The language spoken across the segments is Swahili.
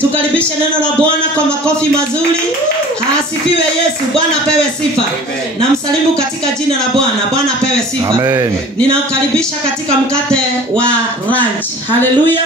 Tukaribishe neno la Bwana kwa makofi mazuri. Asifiwe Yesu. Bwana apewe sifa. Na msalimu katika jina la Bwana. Bwana apewe sifa. Amen. Ninakaribisha katika mkate wa lunch. Haleluya.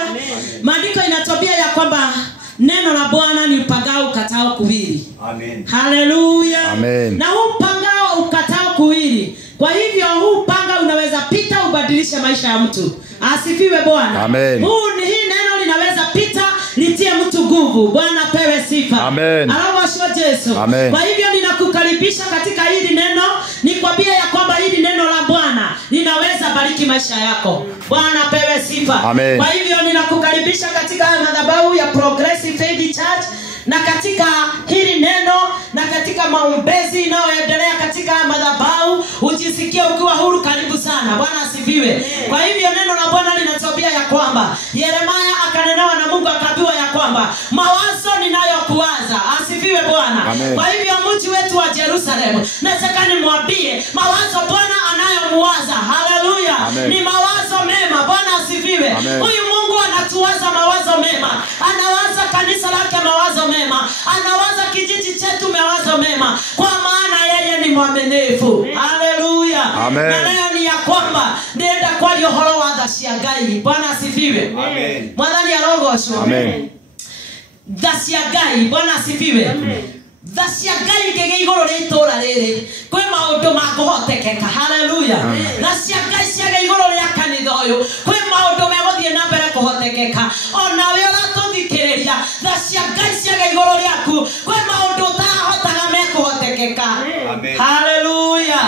Maandiko inatuambia ya kwamba neno la Bwana ni upangao ukatao kuwili. Amen. Haleluya. Amen. Na huu upangao ukatao kuwili. Kwa hivyo huu upanga unaweza pita ubadilishe maisha ya mtu. Asifiwe Bwana. Amen. Hii neno linaweza pita litie mtu nguvu. Bwana pewe sifa. Amen. Alawashwe Yesu. Amen. Kwa hivyo ninakukaribisha katika hili neno, nikwambie ya kwamba hili neno la Bwana linaweza bariki maisha yako. Bwana pewe sifa. Amen. Kwa hivyo ninakukaribisha katika madhabahu ya Progressive Faith Church, na katika hili neno na katika maombezi inayoendelea katika madhabahu ujisikie ukiwa huru. Karibu sana. Bwana asifiwe. Kwa hivyo neno la Bwana linatuambia ya kwamba Yeremia akanenewa na Mungu akaambiwa ya kwamba mawazo ninayokuwaza. Asifiwe Bwana. Kwa hivyo mji wetu wa Jerusalem nataka nimwambie mawazo Bwana anayomuwaza. Haleluya. Ni mawazo mema. Bwana asifiwe. Huyu Mungu anatuwaza mawazo mema. Anawaza kanisa lake mawazo mema. Anawaza kijiji chetu mawazo mema. Kwa maana yeye ni mwaminifu. Haleluya. Na leo ni ya kwamba nenda kwa yohoro wa dhasiagai. Bwana asifiwe. Amen. Mwadhani arogosho. Amen. Dhasiagai. Bwana asifiwe. Dhasiagai ngege igoro ritora riri kwe maundu makuhotekeka. Haleluya. Dhasiagai ciaga igoro ria kanitha uyu kwe maundu meguthie na mbere kuhotekeka. Ona we uratuthikiriria dhasiagai ciaga igoro riaku kwe maundu utarahotaga mekuhotekeka. Haleluya.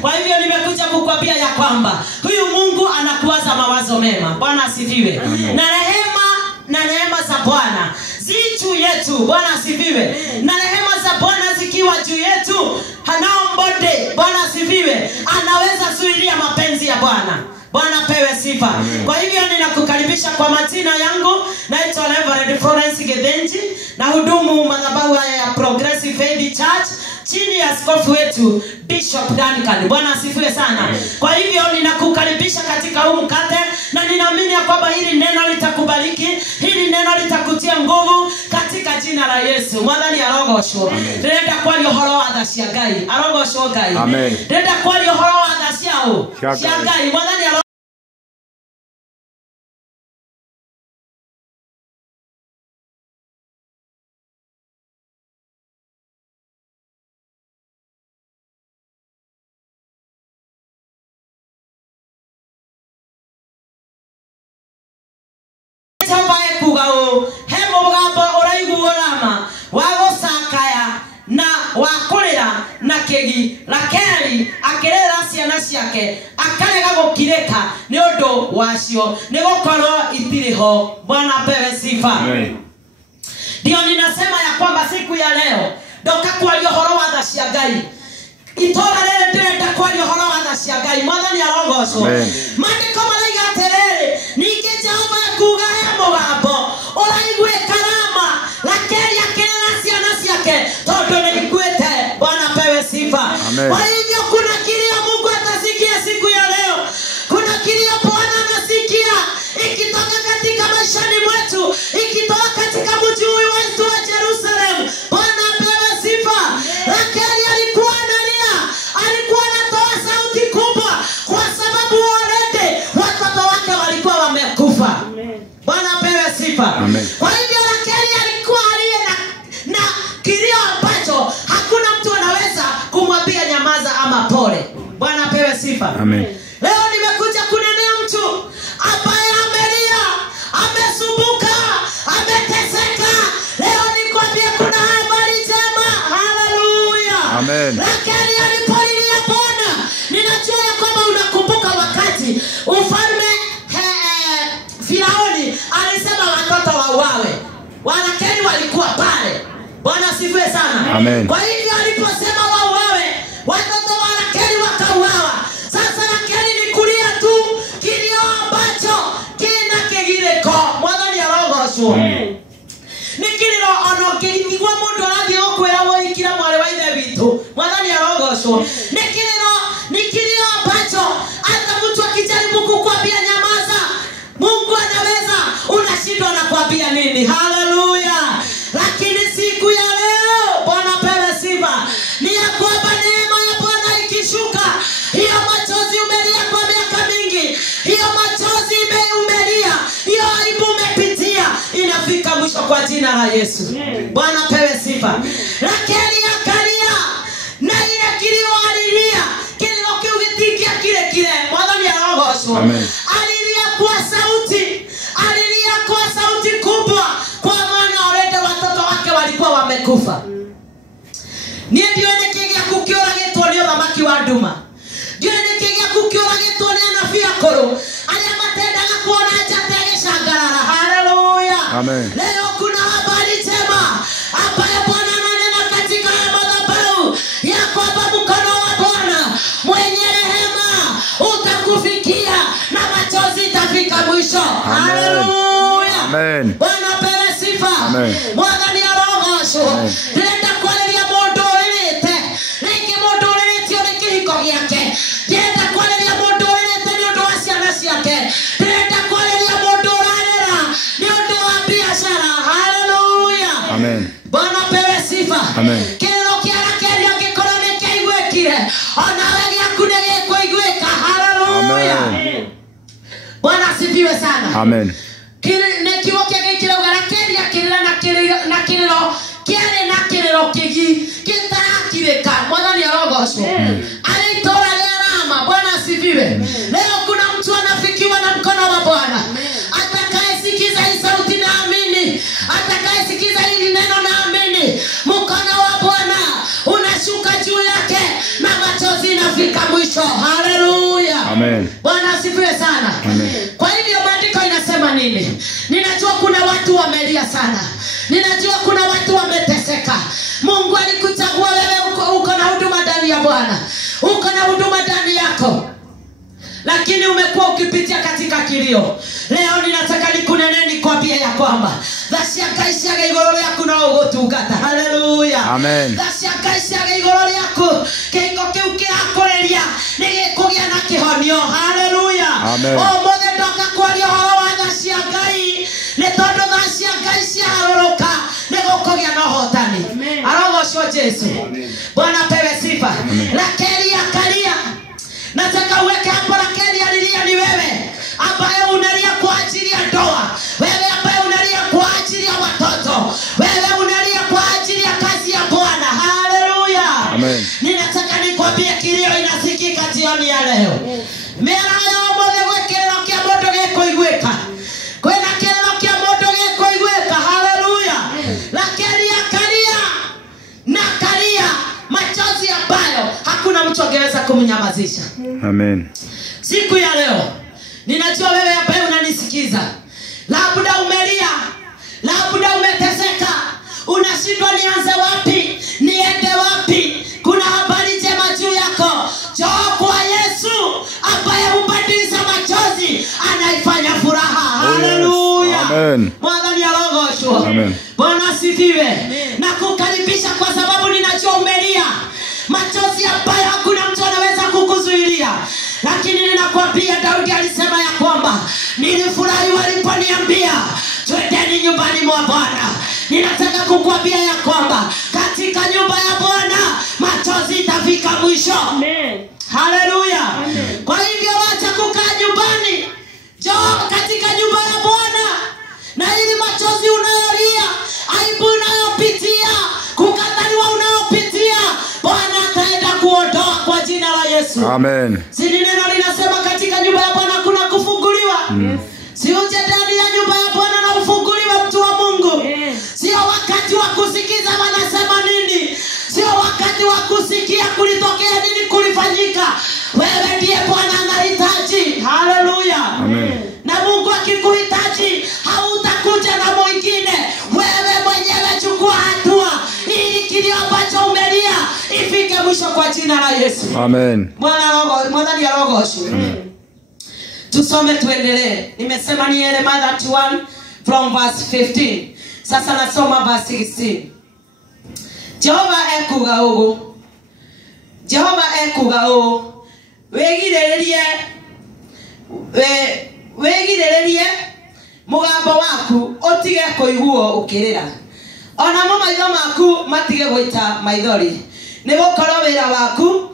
Kwa hivyo nimekuja kukwambia ya kwamba huyu Mungu anakuwaza mawazo mema. Bwana asifiwe. Na rehema na neema za Bwana zi juu yetu. Bwana asifiwe. Na rehema za Bwana zikiwa juu yetu, hanaombode. Bwana asifiwe. Anaweza zuilia mapenzi ya Bwana. Bwana pewe sifa. Kwa hivyo ninakukaribisha kwa majina yangu. Naitwa Reverend Florence Gedenji, na hudumu madhabahu ya Progressive Faith Church chini ya askofu wetu Bishop Duncan. Bwana asifiwe sana. Kwa hivyo ninakukaribisha katika huu mkate, na ninaamini kwamba hili neno litakubariki, hili neno litakutia nguvu katika jina la Yesu. Mwadhani arogosho. Nenda kwa yohoro wa dhasiagai. Arogosho gai. Nenda kwa yohoro wa dhasiao. Shagai. Mwadhani hemo mgambo uraiguorama wagosakaya na wakorera na kegi. Rakeli akirera ciana ciake akarega gukireka ni undu wacio ni gukorwo itiriho. Bwana pewe sifa. Ndio ninasema ya kwamba siku ya leo ndoka kwa yohoro wa dhasiagai. Itora leo ndenda kwa yohoro wa dhasiagai. Mwathani arogocwo. Maandiko maraiga atiriri ninge Jehova kuga hemo mgambo uraigwe karama. Rakeli akirera ciana ciake tondu nikuite. Bwana pewe sifa. Kwa hivyo kuna kilio Mungu atasikia siku ya leo. Kuna kilio Bwana anasikia ikitoka katika maishani mwetu, ikitoka katika mji wetu wa Jerusalem. Bwana pewe sifa. Rakeli alikuwa analia, alikuwa anatoa sauti kubwa kwa sababu already watoto wake walikuwa wamekufa. Bwana pewe sifa. Kwa hivyo Rakeli alikuwa aliye na kilio ambacho hakuna mtu anaweza kumwambia nyamaza ama pole. Bwana pewe sifa. Leo nimekuja kunenea mtu ambaye amelia, amesumbuka, ameteseka. Leo nikwambie kuna habari njema. Haleluya. Rakeli alipolilia Bwana, ninajua ya kwamba unakumbuka wakati ufalme Firauni alisema watoto wauawe. Warakeli walikuwa pale. Bwana asifiwe sana. Kwa hivyo aliposema wauawe, watoto wa Rakeli wakauawa. Sasa Rakeli ni kulia tu kilio ambacho kina kigireko. Mwathani arogocwo. Nikiriro ono kigigwa mundu arathi okwera wo ikira mware wa ithe witu. Mwathani arogocwo. Nikiriro ambacho hata mtu akijaribu kukwambia nyamaza, Mungu anaweza. Unashindwa na kuambia nini? Haleluya. itafika mwisho kwa jina la Yesu. Bwana pewe sifa. Rakeli akalia na ile kilio alilia, kilio kiugitikia kile mwadhani arogocwo. Alilia kwa sauti kubwa, kwa maana already watoto wake walikuwa wamekufa. Ni ndio nikigia kukioragitwo ni uthamaki wa nduma. Ndio nikigia kukioragitwo ni anabii akoro aria matendaga kuona njata igicangarara. Haleluya. Amen. Leo kuna habari njema ambayo Bwana ananena katika madhabahu ya kwamba mkono wa Bwana mwenye rehema utakufikia na machozi itafika mwisho. Haleluya. Amen. Bwana pewe sifa. Amen. Mwadhani arogocwo. Ndenda kwaleria mundu urite riki mundu uritio ni kihiko giake. Ndenda kwaleria mundu urite ni undu wa ciana ciake. Ndenda kwaleria mundu urarera ni undu wa biashara. Haleluya. Amen. Bwana pewe sifa. Amen. Kiriro kia Rakeli angĩkorwo nĩ kĩaiguĩkire, onawe gĩaku nĩ gĩkũiguĩka. Haleluya. Amen. Bwana asifiwe sana. Amen. Nĩ kiugo kĩngĩ kĩrauga Rakeli akĩrĩra na kĩrĩro kĩarĩ na kĩrĩro kĩgi gĩtarakirĩka. Mwathani arogocwo. Arĩ itũũra rĩa Rama. Bwana asifiwe. Leo kuna mtu anafikiwa na mkono wa Bwana. Atakayesikiza hii sauti na amini, atakayesikiza hili neno na amini, mkono wa Bwana unashuka juu yake na machozi inafika mwisho. Haleluya. Amen. Bwana asifiwe sana. Amen. Kwa hivyo maandiko inasema nini? Ninajua kuna watu wamelia sana. Ninajua kuna watu wameteseka. Mungu alikuchagua wewe, uko na huduma ndani ya Bwana. Uko na huduma ndani yako. Lakini umekuwa ukipitia katika kilio. Leo ninataka nikunene nikwambie ya kwamba thasiakaisiaga igoro ryaku no ugutungata. Haleluya. Amen. Thasiakaisiaga igoro ryaku kĩhiko kĩu kĩrakureria nĩ gĩkũgĩa na kĩhonio. Haleluya. Amen. Ũmũthĩ ndoka kwaria ũhoro wa tha cia Ngai, nĩ tondũ tha cia Ngai ciarũrũka nĩ gũkũgĩa na ũhotani. Arogocwo Jesu. Bwana pewe sifa. Rakeli akalia. Nataka uweke hapo Rakeli alilia ni wewe ambaye unalia kwa ajili ya ndoa, wewe ambaye unalia kwa ajili ya watoto, wewe unalia kwa ajili ya kazi ya Bwana. Haleluya. Amen. Ninataka nikwambie kilio inasikika jioni ya leo. Mera ya mole wekero kia moto gĩkũiguĩka. Kwena kĩrĩro kia moto gĩkũiguĩka. Haleluya. Rakeli akalia na kalia machozi ambayo hakuna mtu angeweza kumnyamazisha. Amen. Siku ya leo ninajua wewe ambaye unanisikiza, labda umelia, labda umeteseka, unashindwa nianze wapi, niende wapi. Kuna habari njema juu yako. Njoo kwa Yesu ambaye hubadilisha machozi, anaifanya furaha. Haleluya. Amen. Mwadhani arogocwo. Amen. Bwana asifiwe. Na kukaribisha kwa sababu ninajua umelia machozi ambayo hakuna mtu anaweza kukuzuilia. Lakini ninakwambia Daudi alisema ya kwamba nilifurahi waliponiambia twendeni nyumbani mwa Bwana. Ninataka kukwambia ya kwamba katika nyumba ya Bwana machozi itafika mwisho. Amen. Haleluya. Kwa hivyo wacha kukaa nyumbani, njoo katika nyumba ya Bwana, na ili machozi unayolia, aibu unayopitia, kukataliwa unayopitia, Bwana ataenda kuondoa kwa jina la Yesu. Amen. Si neno linasema katika nyumba ya Bwana kuna kufunguliwa? Si uje ndani ya nyumba ya Bwana na ufunguliwe, mtu wa Mungu. Sio wakati wa kusikiza wanasema nini, sio wakati wa kusikia kulitokea nini, kulifanyika. Wewe ndiye Bwana anahitaji. Haleluya. Amen. Na Mungu akikuhitaji hautakuja na mwingine. Wewe mwenyewe chukua hatua ili kilio ambacho umelia ifike mwisho kwa jina la Yesu. Amen. Mwana ni arogocwo. Tusome tuendelee. Nimesema ni Yeremia 31 from verse 15. Sasa nasoma verse 16. Jehova ekuga ugu. Jehova ekuga ugu. Wegirĩrĩrie mũgambo waku ũtige kũiguo ũkĩrĩra. Ona mo maitho maku matige gũita maithori. Nĩgũkorwo wĩra waku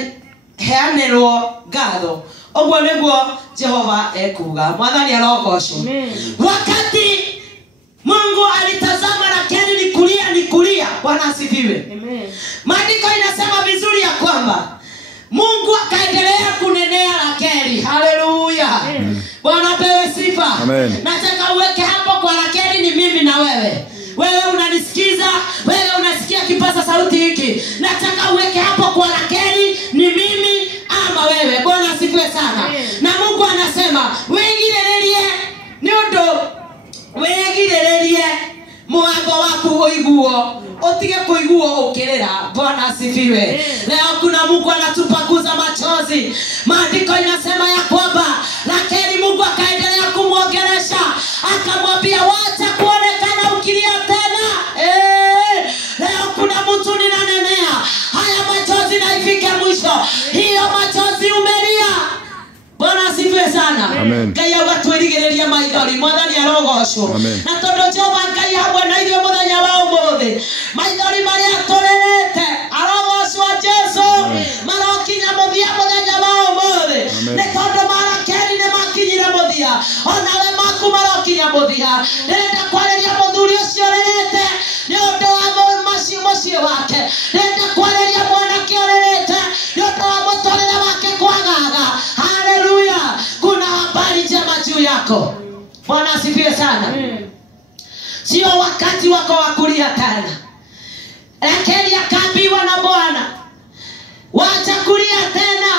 nĩũkaheanĩrwo ngatho. ogwo niguo Jehova ekuga. Mwathani arogocwo. Wakati Mungu alitazama Rakeli ni kulia. Bwana asifiwe. Amen. Maandiko inasema vizuri ya kwamba Mungu akaendelea kunenea Rakeli. Haleluya. Bwana pewe sifa. Amen. Nataka uweke hapo kwa Rakeli ni mimi na wewe. Wewe unanisikiza, wewe unasikia kipaza sauti hiki. Nataka uweke hapo kwa Rakeli ni mimi ama wewe. Bwana asifiwe sana. Na Mungu anasema, "Wegirererie niondo wegirererie mwango waku oiguo otige kuiguo ukirira." Bwana asifiwe. Leo kuna Mungu anatupaguza machozi. Maandiko inasema ya kwamba Rakeli Mungu akaendelea kumwongelesha, akamwambia wacha kuonekana ukilia tena. Leo kuna mtu ninanenea haya machozi na ifike mwisho. Hiyo machozi umelia. Bwana asifiwe sana. Ngai agatwirigereria maithori. Mwathani arogocwo. Na tondu Jehova Ngai hamwe na ithuĩ mũthenya wa ũmũthĩ, maithori marĩa tũrerete arogocwo Jesu marokinya mũthia mũthenya wa ũmũthĩ. Nĩ tondũ Rakeli nĩ makinyire mũthia, onawe maku marokinya mũthia. Ndĩrenda kwarĩria mũthuri ũcio ũrerete nĩ ũndũ wa mũciĩ wake. Ndĩrenda kwarĩria mwanake ũrerete nĩ ũndũ wa mũtũrĩre wake kwagaga. Haleluya. Kuna habari njema juu yako. Bwana asifiwe sana. Sio wakati wako wa kulia tena. Rakeli akaambiwa na Bwana, wacha kulia tena,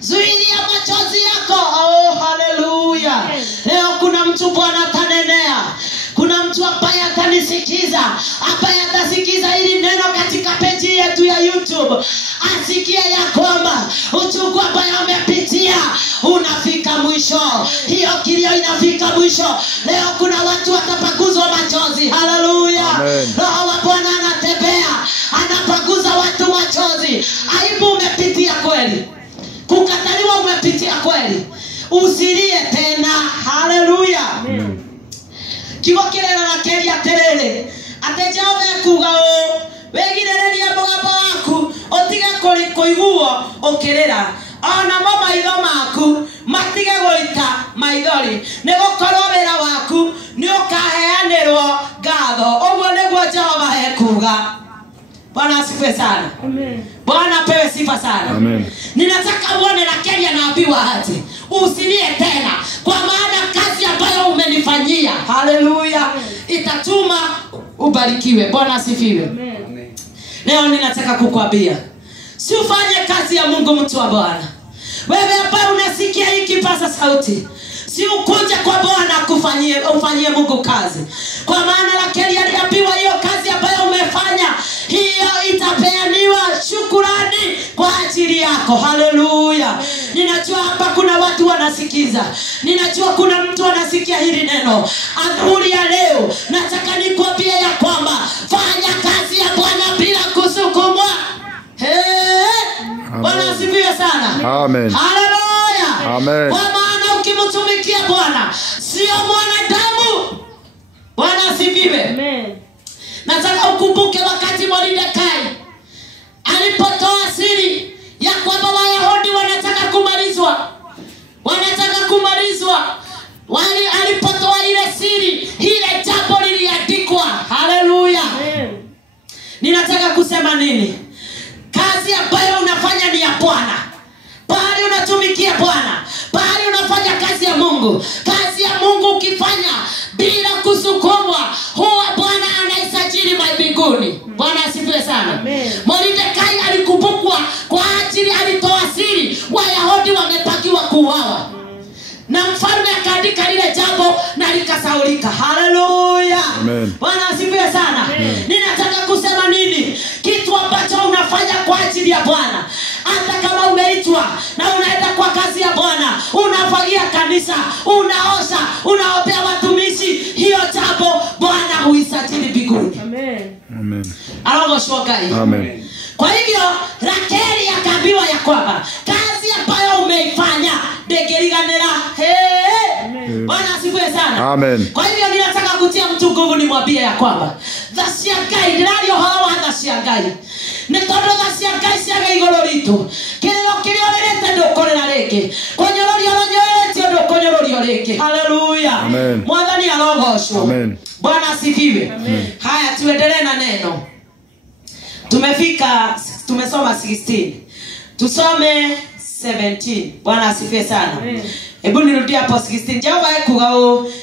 zuilia machozi yako. Oh, haleluya. Leo kuna mtu Bwana atanenea. Kuna mtu ambaye atanisikiza, ambaye atasikiza hili neno katika peji yetu ya YouTube. Asikie ya kwamba uchungu ambaye amepitia unafika mwisho. Hiyo kilio inafika mwisho. Leo kuna watu watapaguzwa machozi. Haleluya. Roho wa Bwana anatembea, anapaguza watu machozi. Aibu umepitia kweli, kukataliwa umepitia kweli, usilie tena. Haleluya. Kigo kirera Rakeli aterere ate Jehova ekuga o wegirereria mũgambo waku otige kuiguo ukirira, ona mo maitho maku matige goita maithori, nĩ gũkorwo wĩra waku nĩ ũkaheanĩrwo ngatho. Ũguo nĩguo Jehova ekuga. Bwana asifiwe sana. Amen. Bwana pewe sifa sana. Amen. Ninataka uone Rakeli anaambiwa aje, usilie tena kwa maana kazi ambayo umenifanyia, haleluya, itatuma ubarikiwe. Bwana asifiwe. Amen. Leo ninataka kukwambia, si ufanye kazi ya Mungu mtu wa Bwana. Wewe ambaye unasikia hii kipaza sauti, si ukuje kwa Bwana ufanyie Mungu kazi. Kwa maana Rakeli aliambiwa hiyo kazi ambayo umefanya, hiyo itapeaniwa shukrani kwa ajili yako. Haleluya. Ninajua hapa kuna watu wanasikiza. Ninajua kuna mtu anasikia hili neno. Adhuhuri ya leo nataka nikwambie ya kwamba fanya kazi ya Bwana bila kusukumwa. Bwana asifiwe sana. Amen. Haleluya. Amen. Kwa maana ukimtumikia Bwana sio mwanadamu. Bwana asifiwe. Amen. Nataka ukumbuke wakati Mordekai alipotoa siri ya kwamba Wayahudi wanataka kumalizwa. Alipotoa ile siri, ile jambo liliandikwa. Haleluya. Ninataka kusema nini? Kazi ambayo unafanya ni ya Bwana. Bali unatumikia Bwana, bali unafanya kazi ya Mungu. Kazi ya Mungu ukifanya bila kusukumwa, huwa Bwana anaisajili mbinguni. Bwana asifiwe sana. Mordekai alikumbukwa kwa ajili alitoa siri, Wayahudi wamepakiwa kuuawa. Na mfalme akaandika lile jambo na likasaulika. Haleluya. Bwana asifiwe sana. Ninataka kusema nini? Kitu ambacho unafanya kwa ajili ya Bwana, hata kama umeitwa na unaenda kwa kazi ya Bwana, unafagia kanisa, unaosha, unaombea watumishi, hiyo jambo Bwana huisajili mbinguni. Amen. Amen. Kwa hivyo Rakeli akaambiwa ya kwamba kazi ambayo umeifanya ndegeriganira. Bwana asifiwe sana. Amen. Kwa hivyo ninataka kutia mtu nguvu nimwambie ya kwamba thasya Ngai ndio hawa thasya Ngai Nĩ tondũ tha cia Ngai ciaga igũrũ ritũ. Kĩrĩro kĩrĩa ũrĩrĩte ndũkũrĩra rĩngĩ. Kũnyororia ũronyororetio ndũkũnyororio rĩngĩ. Haleluya. Mwathani arogocwo. Bwana asifiwe. Haya, tuendelee na neno. Tumesoma 16. Tusome 17. Bwana asifiwe sana. Hebu nirudie hapo 16. Jehova ekuga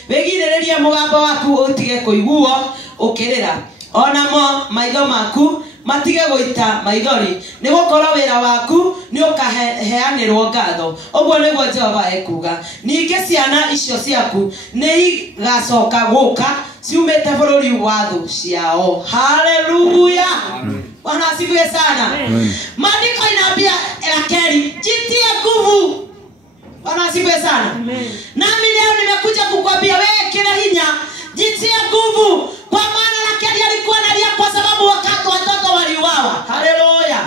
wegirĩrĩrie mũgambo waku utige kũiguo ukirĩra. Onamo maitho maku matige gũita maithori nĩgũkorwo wĩra waku nĩ ũkaheanĩrwo ngatho. Ũguo nĩguo Jehova ekuga. Ningĩ ciana icio ciaku nĩ igacoka gũka ciumĩte bũrũri wa thũ ciao. Haleluya. Bwana asifiwe sana. Maandiko inaambia Rakeli, jitie nguvu. Bwana asifiwe sana. Nami leo nimekuja kukwambia wewe kila hinya, jitie nguvu, kwa maana Rakeli alikuwa analia kwa sababu wakati watoto waliuawa. Haleluya.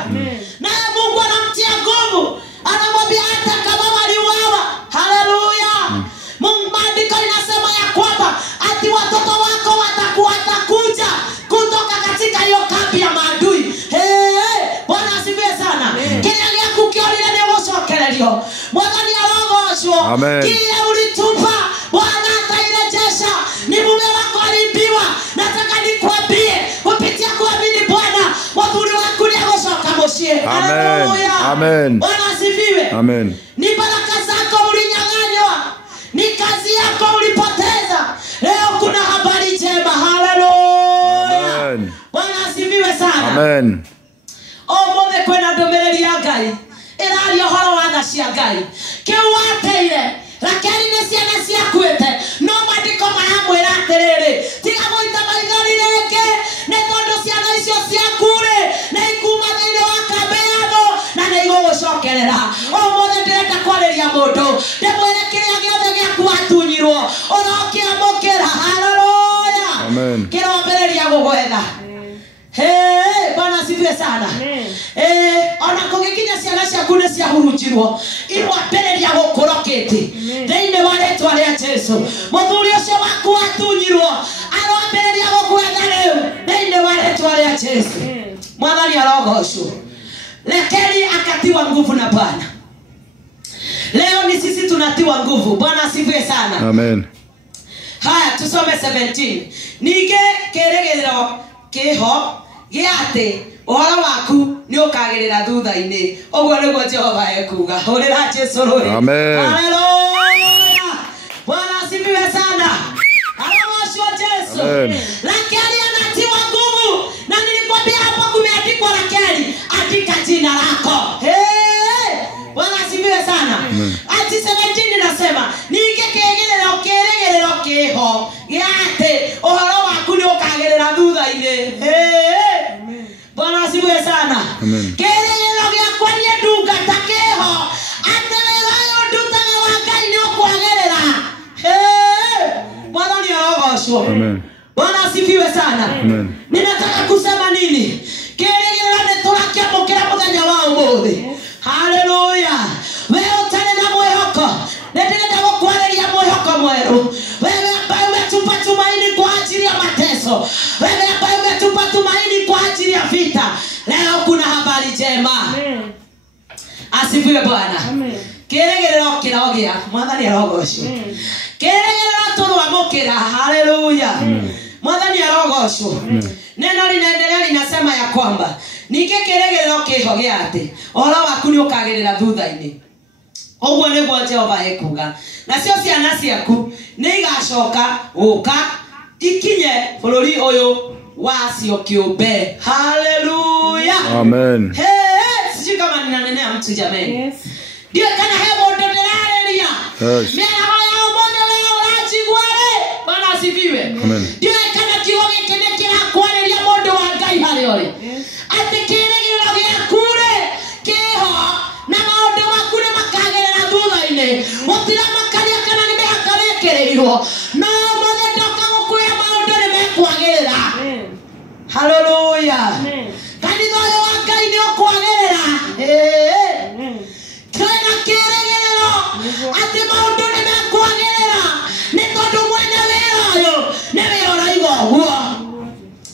Na Mungu anamtia nguvu, anamwambia hata kama waliuawa. Haleluya. Mungu, maandiko inasema ya kwamba ati watoto wako watakuja kutoka katika hiyo kambi ya maadui. Bwana asifiwe sana. Kile kukiolile ni gũcokererio. Mwathani arogocwo. Kile ulitupa Bwana atairejesha. Ni mume wako alibiwa. Nataka nikwambie kupitia kuamini Bwana wathuri wako ni agũcoka mũciĩ. Haleluya. Bwana asifiwe. Ni baraka zako ulinyang'anywa. Ni kazi yako ulipoteza. Leo kuna habari njema. Haleluya. Bwana asifiwe sana. Omothe kwena ndomereri ya Ngai iraria horo wa tha cia Ngai kiwateire Rakeli nĩ ciana ciakuĩte no maandiko maramwĩra atĩrĩrĩ tiga gũita maithori rĩngĩ nĩ tondũ ciana icio ciaku-rĩ nĩ ikuma thĩinĩ wa kambĩ ya thũ na nĩ igũgũcokerera. Omothe ndĩrenda kwarĩria mũndũ ndĩmwĩre kĩrĩa gĩothe gĩaku watunyirwo ũrokĩamũkĩra. Haleluya. Kĩrombereria gũgwetha. Bwana asifiwe sana. Ona kũgĩkinya ciana ciaku nĩ ciahurunjirwo irwambĩrĩria gũkũrokĩte thĩinĩ wa rĩĩtwa rĩa Jesũ. Mũthuri ũcio waku watunyirwo arwambĩrĩria gũkwetha rĩu thĩinĩ wa rĩĩtwa rĩa Jesũ. Mwathani arogocwo. Rakeli akatiwa nguvu na Bwana. Leo ni sisi tunatiwa nguvu. Bwana asifiwe sana. Haya, tusome 17. Ningĩ kĩrĩgĩrĩro kĩho gĩatĩ ũhoro waku nĩ ũkagĩrĩra thutha-inĩ. Ũguo nĩguo Jehova ekuga. Hũrĩra Jesũ rũĩ. Haleluya. Bwana asifiwe sana. Arogocwo Jesũ. Rakeli anatiwa nguvu. Na nilikwambia hapo kumeandikwa Rakeli, andika jina lako. Bwana asifiwe sana. Ati 17 nasema ningĩ kĩrĩgĩrĩro kĩho gĩatĩ ũhoro waku nĩ ũkagĩrĩra thutha-inĩ. Bwana asifiwe sana. Kĩrĩgĩrĩro gĩakwa niĩ ndungata kĩho atĩ wĩra ũyũ ndutaga wa Ngai nĩ ũkwagĩrĩra. Mwathani arogocwo. Bwana asifiwe sana. Ninataka kusema nini? Kĩrĩgĩrĩro nĩ tũrakĩamũkĩra mũthenya wa ũmũthĩ. Haleluya. Wewe ũtarĩ na mwĩhoko ndĩrenda gũkwarĩria mwĩhoko mwerũ. Wewe ambaye umetupa tumaini kwa ajili ya mateso, wewe ambaye umetupa tumaini kwa ajili ya vita, leo kuna habari njema. Asifiwe Bwana. Kĩrĩgĩrĩro kĩrogĩa. Mwathani arogocwo. Kĩrĩgĩrĩro tũrwamũkĩra. Haleluya. Mwathani arogocwo. Neno linaendelea linasema ya kwamba ningĩ kĩrĩgĩrĩro kĩho gĩatĩ ũhoro waku nĩ ũkagĩrĩra thutha-inĩ. Ũguo nĩguo Jehova ekuga. Nacio ciana ciaku nĩ igacoka gũka ikinye bũrũri ũyũ wacio kĩũmbe. Haleluya. Sijui kama ninanenea mtu jamani. Ndio kana hebo ndĩrarĩria. Mĩaraho ya ũmũthĩ leo ũranjigua-rĩ. Bwana asifiwe. Ndio kana kiugo gĩkĩ nĩ kĩrakwarĩria mũndũ wa Ngai harĩa ũrĩ. Atĩ kĩrĩgĩrĩro gĩaku-rĩ kĩho na maũndũ maku nĩ makagĩrĩra thutha-inĩ. Mũtiramakaria kana nĩ mĩhaka wekĩrĩirwo. No mũthĩ ndoka gũkwĩra maũndũ nĩ mekwagĩrĩra. Haleluya. Kanitha ũyũ wa Ngai nĩ ũkwagĩrĩra. Twĩna kĩrĩgĩrĩro atĩ maũndũ nĩ mekwagĩrĩra nĩ tondũ mwene wĩra ũyũ nĩ wĩra ũraiga ũguo.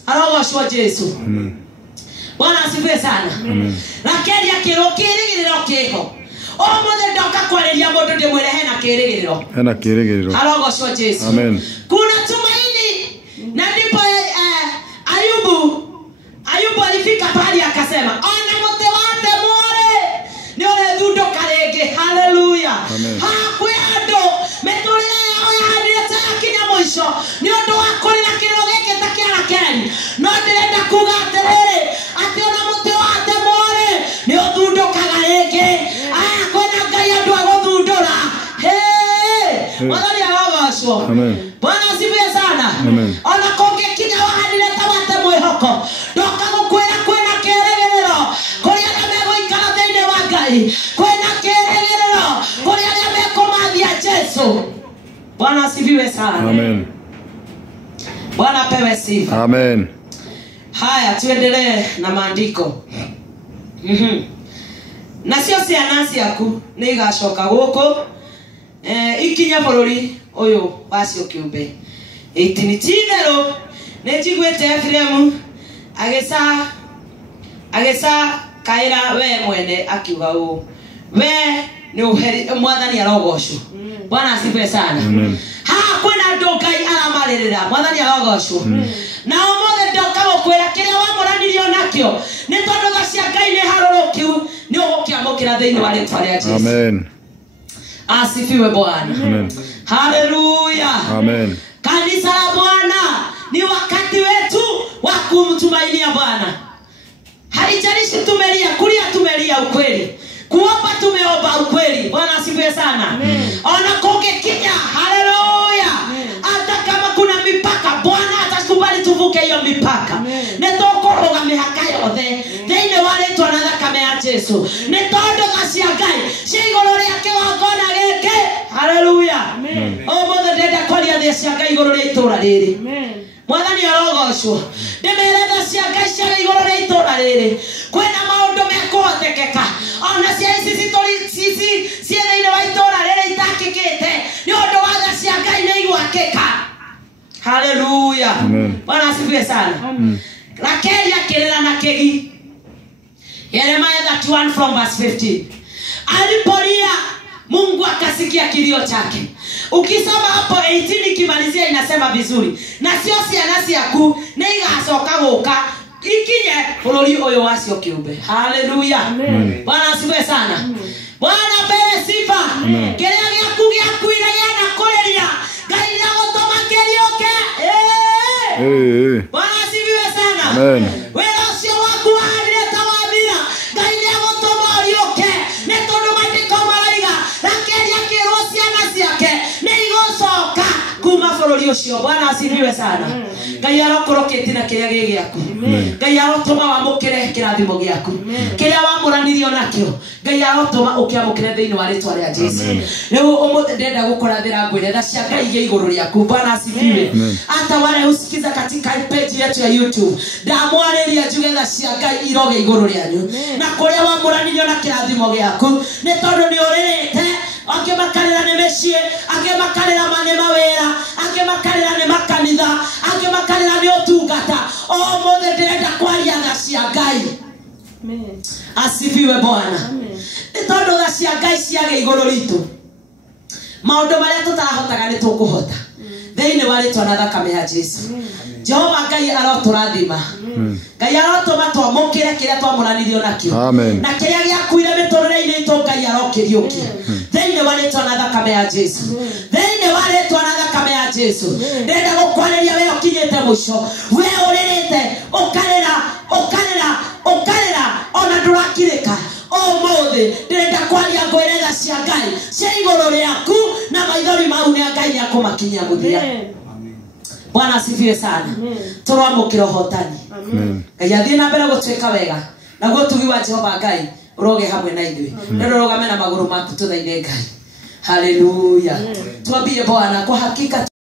Arogocwo Jesũ. Bwana asifiwe sana. Lakini akirokirigiriro kiho omothe ndoka kwareria mundu ndimwire hena kirigiriro harogocwo Jesu. Amen. Kuna tumaini. Na ndipo Ayubu alifika pale akasema ona mote wate more ni ole thundo karege. Haleluya. Hakwendo metorera yao yahandirete akinya mwisho ni undu wa kurira kirogeke takiara keni no ndirenda kuga atiriri ati ona mote wate more ni thundo kagarege kwena ngai andu aguthundura mwathani arogocwo. Bwana asifiwe sana. Ona kongekinya wahandirete wate mwihoko ndoka gukwira kwena kirigiriro kuria na megoikara thiini wa ngai kwena kirigiriro kuria na mekomathia Jesu. Bwana asifiwe sana. Amen. Bwana apewe sifa. Amen. Haya tuendelee na maandiko. Na sio ciana ciaku ni igacoka guku ikinya bururi uyu wacio kiumbe itinitithero ni njiguite Efraimu agesa kaira we mwene akiuga u we ni uheri mwathani arogocwo. Bwana asifiwe sana. Ha kwena ndokai aramarerera mwathani arogocwo. Na omothe ndoka gukwira kiria wamuranirio nakio ni tondu tha cia Ngai ni harurukiu ni ugukiamukira thiini wa ritwa ria Jesu. Amen. Asifiwe Bwana. Amen. Haleluya. Amen. Kanisa la Bwana ni wakati wetu wa kumtumainia Bwana. Haijalishi tumelia, kulia tumelia ukweli. Kuomba tumeomba ukweli. Bwana asifiwe sana. Ona kongekinya. Haleluya. Hata kama kuna mipaka Bwana atakubali tuvuke hiyo mipaka. Netokoroga mihaka yothe thiini wa ritwa na thakame ya Jesu. Ni tondu gacia Ngai ciiguru riake wangona giki. Haleluya. Omothe ndenda kwaria thia cia Ngai iguru ria itura riri. Mwathani arogocwo. Ndimerenda cia Ngai cia iguru ria itura riri kwena maundu mekuhotekeka ona cia ici sisi thiini wa itura riri itakikite ni undu wa tha cia Ngai ni igwakika. Haleluya. Bwana asifiwe sana. Rakeli akirira na kegi. Jeremiah 31 from verse 15. Alipolia Mungu akasikia kilio chake. Ukisoma hapo 18 kimalizia inasema vizuri. Na sio ciana ciaku ni igacoka guka ikinye bururi uyu wacio kiumbe. Haleluya. Bwana asifiwe sana. Bwana apewe sifa. Kiria giaku giakuira giana kureria Ngai agutuma kirioke. Bwana asifiwe sana. Amen. Wera ucio waku wahandirete wathira Ngai agutuma urioke ni tondu maandiko maraiga Rakeli akirwo ciana ciake ni igucoka kuma bururi ucio. Bwana asifiwe sana. Ngai arokorokete na kiria gigiaku. Ngai arotuma wamukire kirathimo giaku. Kiria wamuranirio nakio Ngai arotuma ukiamukire thiini wa ritwa ria Jesu. Leo omothe ndenda gukurathira ngwire tha cia Ngai ge iguru riaku. Bwana asifiwe. Hata wale usikiza katika page yetu ya YouTube ndamwariria njuge tha cia Ngai iroge iguru rianyu na kuria wamuranirio na kirathimo giaku ni tondu ni uririte akimakarira ni mecii akimakarira mane mawira akimakarira ni makanitha akimakarira ni utungata omothe ndenda kwaria tha cia Ngai. Asifiwe Bwana. Ni tondu tha cia Ngai ciage iguru ritu maundu maria tutarahotaga ni tukuhota thiini wa ritwa na thakame ya Jesu. Jehova Ngai aroturathima. Ngai arotuma twamukire kiria twamuranirio nakio na kiria giakuire miturire-ini itu Ngai arokiriukia thiini wa ritwa na thakame ya Jesu. Thiini wa ritwa na thakame ya Jesu ndenda gukwariria we ukinyite mwisho we uririte ukarira ona ndurakirika omothe ndenda kwaria ngwire tha cia Ngai cia iguru riaku na maithori mau ni Ngai akumakinyia muthia. Bwana asifiwe sana. Turamukira hotani. Ngai athie na mbere gutwika wega na gutugi wa Jehova Ngai uroge hamwe na ithuĩ. Ndio rogame na maguru maku tuthaine Ngai. Haleluya. Tuambie Bwana kwa hakika